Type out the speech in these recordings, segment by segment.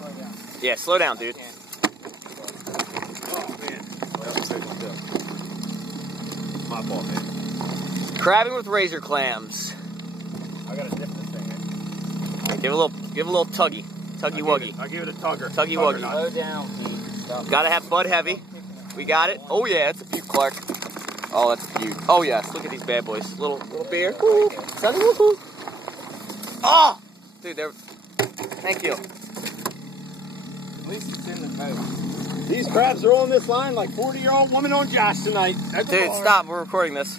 slow down. Yeah, slow down, dude. Oh, man. That was safe like that. My fault, man. Crabbing with razor clams. I gotta dip this thing in. Give a little tuggy wuggy. I give it a tugger. Tuggy wuggy. Slow down, dude. Stop. Gotta have Bud Heavy. We got it. Oh yeah, it's a puke, Clark. Oh, that's cute. Oh yes, look at these bad boys. Little beer. Woo. Sunny, woo-hoo. Oh, dude, they're. Thank you. At least it's in the boat. These crabs are on this line like 40-year-old woman on Josh tonight. Dude, stop. We're recording this.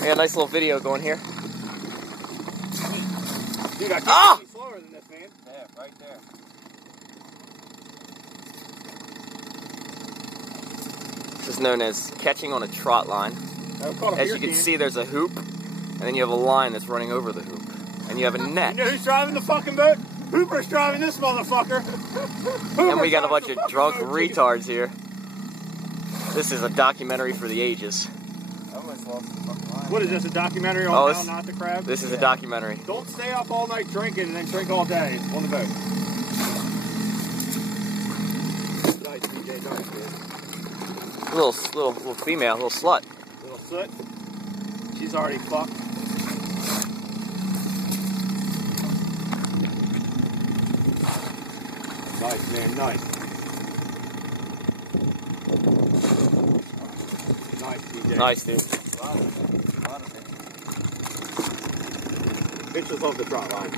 We got a nice little video going here. Dude, I can't be slower than this, man. There, right there. This is known as catching on a trot line. As you can see, there's a hoop, and then you have a line that's running over the hoop, and you have a net. You know who's driving the fucking boat? Hooper's driving this motherfucker. And we got a bunch of drunk retards here. This is a documentary for the ages. I almost lost the fucking line. What is this, a documentary on Oh, how not to crab? This is a documentary. Don't stay up all night drinking and then drink all day on the boat. Nice, DJ, nice, man. Little female, little slut. Little soot. She's already fucked. Nice, man, nice. Nice, DJ. Nice, dude. A lot of it. Bitches love the trot line.